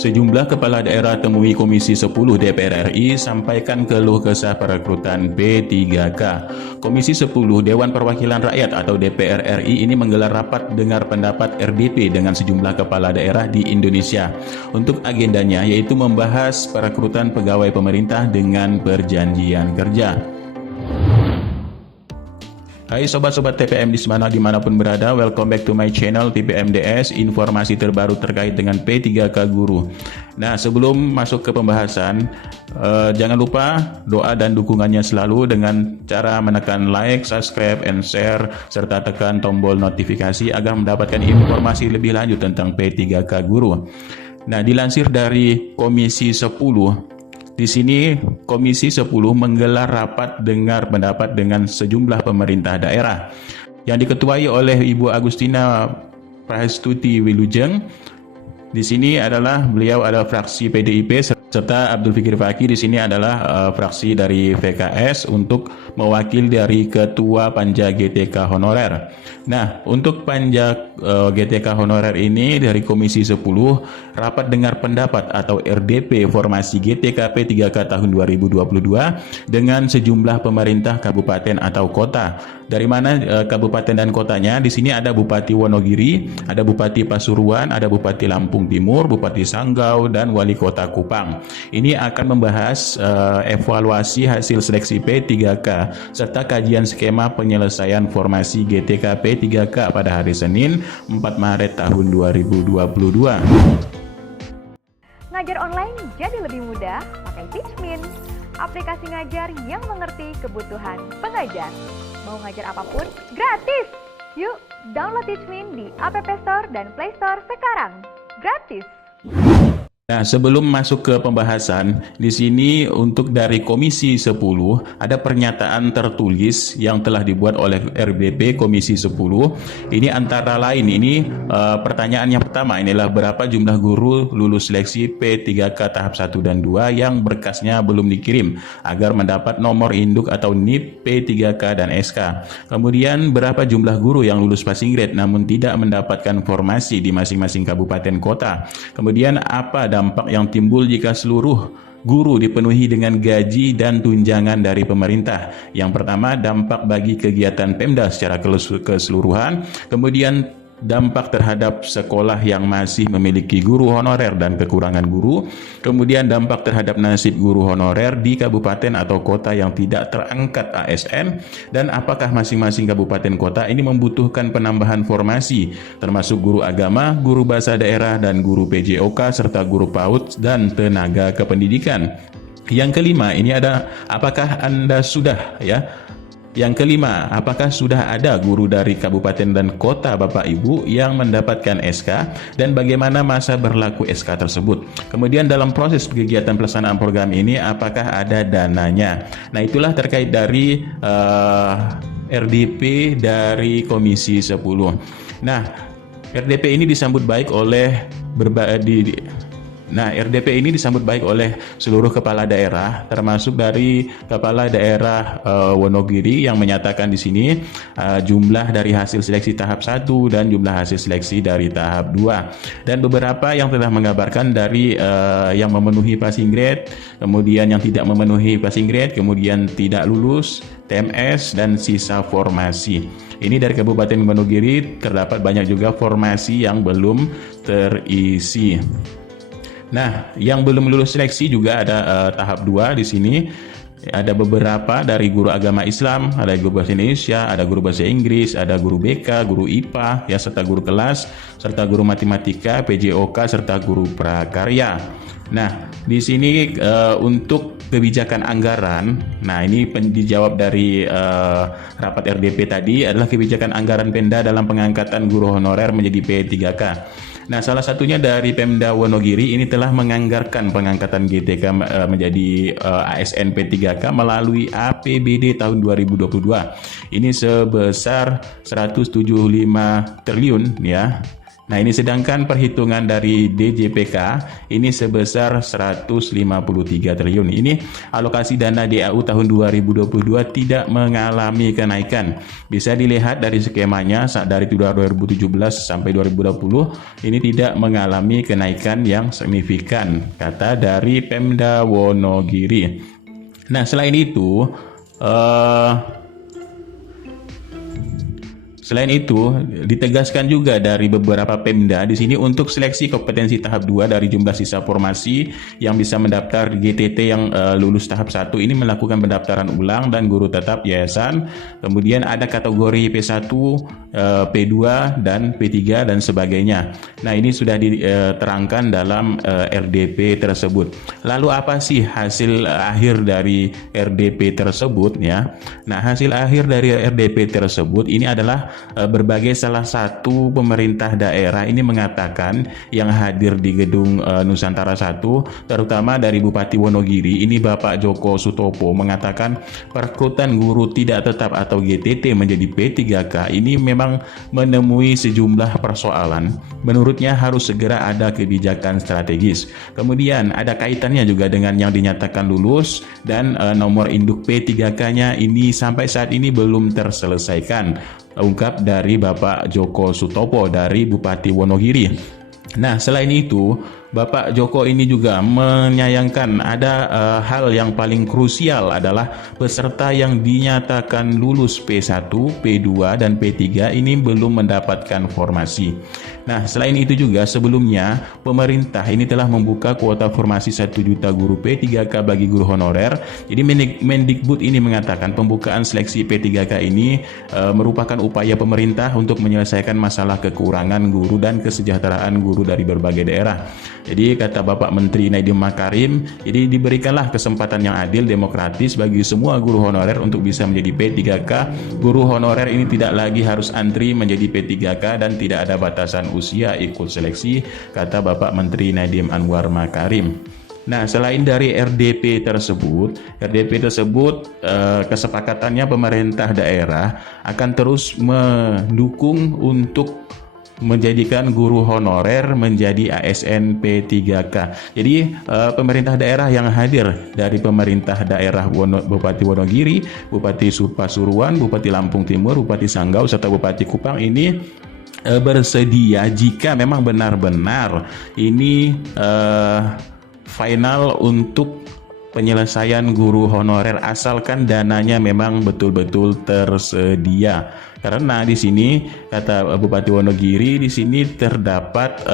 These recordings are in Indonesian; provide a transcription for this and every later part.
Sejumlah kepala daerah temui Komisi 10 DPR RI sampaikan keluh kesah perekrutan P3K. Komisi 10 Dewan Perwakilan Rakyat atau DPR RI ini menggelar rapat dengar pendapat RDP dengan sejumlah kepala daerah di Indonesia. Untuk agendanya yaitu membahas perekrutan pegawai pemerintah dengan perjanjian kerja. Hai sobat-sobat TPM dimanapun berada, welcome back to my channel TPMDS, informasi terbaru terkait dengan P3K Guru. Nah, sebelum masuk ke pembahasan, jangan lupa doa dan dukungannya selalu dengan cara menekan like, subscribe, and share, serta tekan tombol notifikasi agar mendapatkan informasi lebih lanjut tentang P3K Guru. Nah, dilansir dari Komisi 10, di sini Komisi 10 menggelar rapat dengar pendapat dengan sejumlah pemerintah daerah yang diketuai oleh Ibu Agustina Prahastuti Wilujeng. Di sini beliau adalah fraksi PDIP serta Abdul Fikir Fakih di sini adalah fraksi dari PKS untuk mewakili dari Ketua Panja GTK Honorer. Nah, untuk Panja GTK Honorer ini dari Komisi 10 rapat dengar pendapat atau RDP formasi GTK P3K tahun 2022 dengan sejumlah pemerintah kabupaten atau kota. Dari mana kabupaten dan kotanya? Di sini ada Bupati Wonogiri, ada Bupati Pasuruan, ada Bupati Lampung Timur, Bupati Sanggau, dan Wali Kota Kupang. Ini akan membahas evaluasi hasil seleksi P3K serta kajian skema penyelesaian formasi GTK P3K pada hari Senin 4 Maret tahun 2022. Ngajar online jadi lebih mudah pakai Teachmin, aplikasi ngajar yang mengerti kebutuhan pengajar. Mau ngajar apapun gratis. Yuk, download Teachmin di App Store dan Play Store sekarang. Gratis. Nah, sebelum masuk ke pembahasan, di sini untuk dari Komisi 10 ada pernyataan tertulis yang telah dibuat oleh RDP Komisi 10. Ini antara lain pertanyaan yang pertama inilah berapa jumlah guru lulus seleksi P3K tahap 1 dan 2 yang berkasnya belum dikirim agar mendapat nomor induk atau NIP P3K dan SK. Kemudian berapa jumlah guru yang lulus passing grade namun tidak mendapatkan formasi di masing-masing kabupaten kota. Kemudian apa dampak yang timbul jika seluruh guru dipenuhi dengan gaji dan tunjangan dari pemerintah. Yang pertama, dampak bagi kegiatan Pemda secara keseluruhan. Kemudian dampak terhadap sekolah yang masih memiliki guru honorer dan kekurangan guru. Kemudian dampak terhadap nasib guru honorer di kabupaten atau kota yang tidak terangkat ASN, dan apakah masing-masing kabupaten kota ini membutuhkan penambahan formasi termasuk guru agama, guru bahasa daerah, dan guru PJOK serta guru PAUD dan tenaga kependidikan. Yang kelima, ini ada apakah Anda sudah Yang kelima, apakah sudah ada guru dari kabupaten dan kota Bapak Ibu yang mendapatkan SK dan bagaimana masa berlaku SK tersebut? Kemudian dalam proses kegiatan pelaksanaan program ini apakah ada dananya? Nah, itulah terkait dari RDP dari Komisi 10. Nah, RDP ini disambut baik oleh RDP ini disambut baik oleh seluruh kepala daerah, termasuk dari kepala daerah Wonogiri yang menyatakan di sini jumlah dari hasil seleksi tahap 1 dan jumlah hasil seleksi dari tahap 2. Dan beberapa yang telah mengabarkan dari yang memenuhi passing grade, kemudian yang tidak memenuhi passing grade, kemudian tidak lulus TMS dan sisa formasi. Ini dari Kabupaten Wonogiri terdapat banyak juga formasi yang belum terisi. Nah, yang belum lulus seleksi juga ada tahap 2 di sini. Ada beberapa dari guru agama Islam, ada guru bahasa Indonesia, ada guru bahasa Inggris, ada guru BK, guru IPA, serta guru kelas, serta guru matematika, PJOK, serta guru prakarya. Nah, di sini untuk kebijakan anggaran, nah ini dijawab dari rapat RDP tadi adalah kebijakan anggaran Pemda dalam pengangkatan guru honorer menjadi P3K. Nah, salah satunya dari Pemda Wonogiri ini telah menganggarkan pengangkatan GTK menjadi ASN P3K melalui APBD tahun 2022. Ini sebesar 175 triliun ya. Nah, ini sedangkan perhitungan dari DJPK ini sebesar 153 triliun. Ini alokasi dana DAU tahun 2022 tidak mengalami kenaikan. Bisa dilihat dari skemanya dari 2017 sampai 2020 ini tidak mengalami kenaikan yang signifikan, kata dari Pemda Wonogiri. Nah, selain itu ditegaskan juga dari beberapa Pemda di sini untuk seleksi kompetensi tahap 2 dari jumlah sisa formasi yang bisa mendaftar GTT yang lulus tahap 1 ini melakukan pendaftaran ulang dan guru tetap yayasan. Kemudian ada kategori P1, P2 dan P3 dan sebagainya. Nah, ini sudah diterangkan dalam RDP tersebut. Lalu apa sih hasil akhir dari RDP tersebut ya? Nah, hasil akhir dari RDP tersebut ini adalah berbagai salah satu pemerintah daerah ini mengatakan yang hadir di gedung Nusantara 1, terutama dari Bupati Wonogiri ini Bapak Joko Sutopo mengatakan perekrutan guru tidak tetap atau GTT menjadi P3K ini memang menemui sejumlah persoalan. Menurutnya harus segera ada kebijakan strategis. Kemudian ada kaitannya juga dengan yang dinyatakan lulus dan nomor induk P3K-nya ini sampai saat ini belum terselesaikan, ungkap dari Bapak Joko Sutopo dari Bupati Wonogiri. Nah, selain itu Bapak Joko ini juga menyayangkan ada hal yang paling krusial adalah peserta yang dinyatakan lulus P1, P2, dan P3 ini belum mendapatkan formasi. Nah, selain itu juga sebelumnya pemerintah ini telah membuka kuota formasi 1 juta guru P3K bagi guru honorer. Jadi Mendikbud ini mengatakan pembukaan seleksi P3K ini merupakan upaya pemerintah untuk menyelesaikan masalah kekurangan guru dan kesejahteraan guru dari berbagai daerah. Jadi kata Bapak Menteri Nadiem Makarim, jadi diberikanlah kesempatan yang adil demokratis bagi semua guru honorer untuk bisa menjadi P3K. Guru honorer ini tidak lagi harus antri menjadi P3K dan tidak ada batasan usia ikut seleksi, kata Bapak Menteri Nadiem Anwar Makarim. Nah, selain dari RDP tersebut kesepakatannya pemerintah daerah akan terus mendukung untuk menjadikan guru honorer menjadi ASN P3K. Jadi pemerintah daerah yang hadir dari pemerintah daerah Bupati Wonogiri, Bupati Pasuruan, Bupati Lampung Timur, Bupati Sanggau serta Bupati Kupang ini bersedia jika memang benar-benar ini final untuk penyelesaian guru honorer asalkan dananya memang betul-betul tersedia. Karena di sini kata Bupati Wonogiri di sini terdapat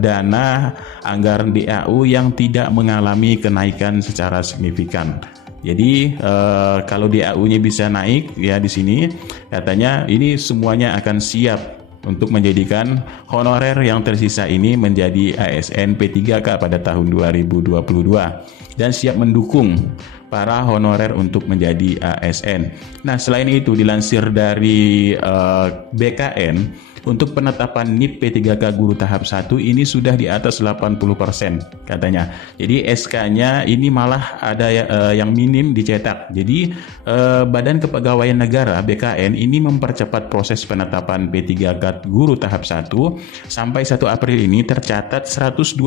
dana anggaran DAU yang tidak mengalami kenaikan secara signifikan. Jadi kalau DAU-nya bisa naik ya di sini katanya ini semuanya akan siap untuk menjadikan honorer yang tersisa ini menjadi ASN P3K pada tahun 2022 dan siap mendukung para honorer untuk menjadi ASN. Nah, selain itu dilansir dari BKN, untuk penetapan NIP P3K guru tahap 1 ini sudah di atas 80% katanya. Jadi SK-nya ini malah ada yang minim dicetak. Jadi Badan Kepegawaian Negara BKN ini mempercepat proses penetapan P3K guru tahap 1. Sampai 1 April ini tercatat 115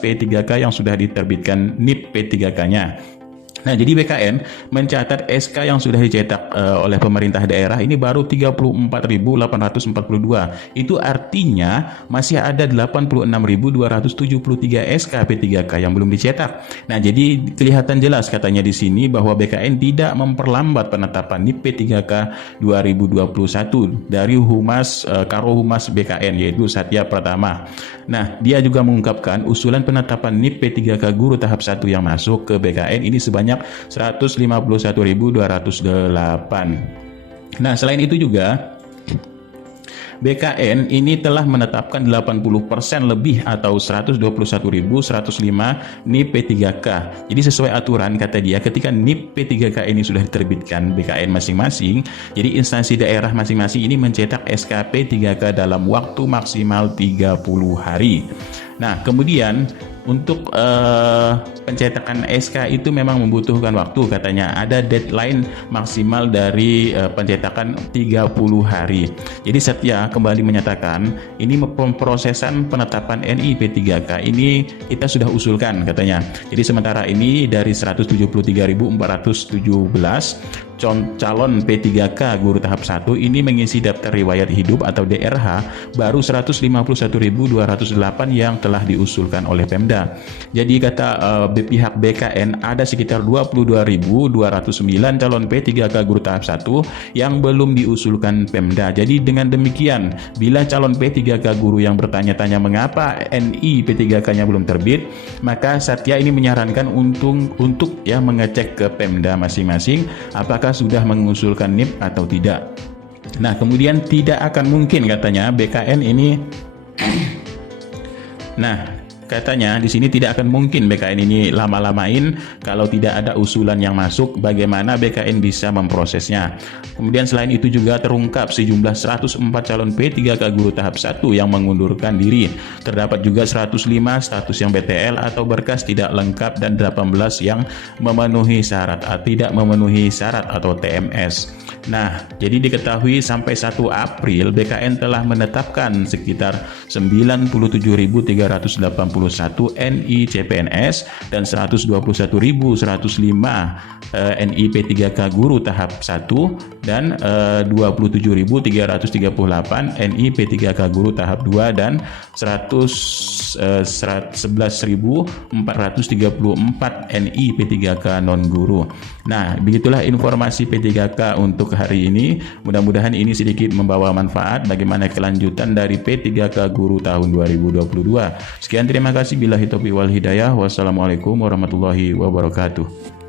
P3K yang sudah diterbitkan NIP P3K-nya. Nah, jadi BKN mencatat SK yang sudah dicetak oleh pemerintah daerah ini baru 34.842. Itu artinya masih ada 86.273 SK P3K yang belum dicetak. Nah, jadi kelihatan jelas katanya di sini bahwa BKN tidak memperlambat penetapan NIP P3K 2021 dari Karo Humas BKN yaitu Satya Pratama. Nah, dia juga mengungkapkan usulan penetapan NIP P3K guru tahap 1 yang masuk ke BKN ini sebanyak 151.208. Nah, selain itu juga BKN ini telah menetapkan 80% lebih atau 121.105 NIP P3K. Jadi sesuai aturan kata dia ketika NIP P3K ini sudah diterbitkan BKN masing-masing, jadi instansi daerah masing-masing ini mencetak SK P3K dalam waktu maksimal 30 hari. Nah, kemudian untuk pencetakan SK itu memang membutuhkan waktu katanya. Ada deadline maksimal dari pencetakan 30 hari. Jadi Satya kembali menyatakan ini pemrosesan penetapan NI P3K ini kita sudah usulkan katanya. Jadi sementara ini dari 173.417 calon P3K guru tahap 1 ini mengisi daftar riwayat hidup atau DRH baru 151.208 yang telah diusulkan oleh Pemda. Jadi kata pihak BKN ada sekitar 22.209 calon P3K guru tahap 1 yang belum diusulkan Pemda. Jadi dengan demikian, bila calon P3K guru yang bertanya-tanya mengapa NI P3K-nya belum terbit, maka Satya ini menyarankan untuk ya mengecek ke Pemda masing-masing apakah sudah mengusulkan NIP atau tidak. Nah, kemudian tidak akan mungkin katanya BKN ini katanya di sini tidak akan mungkin BKN ini lama-lamain kalau tidak ada usulan yang masuk, bagaimana BKN bisa memprosesnya. Kemudian selain itu juga terungkap sejumlah 104 calon P3K guru tahap 1 yang mengundurkan diri. Terdapat juga 105 status yang BTL atau berkas tidak lengkap dan 18 yang tidak memenuhi syarat atau TMS. Nah, jadi diketahui sampai 1 April BKN telah menetapkan sekitar 97.381 NI CPNS dan 121.105 NI P3K guru tahap 1 dan 27.338 NI P3K guru tahap 2 dan 11.434 NI P3K non guru. Nah, begitulah informasi P3K untuk hari ini. Mudah-mudahan ini sedikit membawa manfaat bagaimana kelanjutan dari P3K guru tahun 2022. Sekian, terima kasih. Billahi taufiq wal hidayah. Wassalamualaikum warahmatullahi wabarakatuh.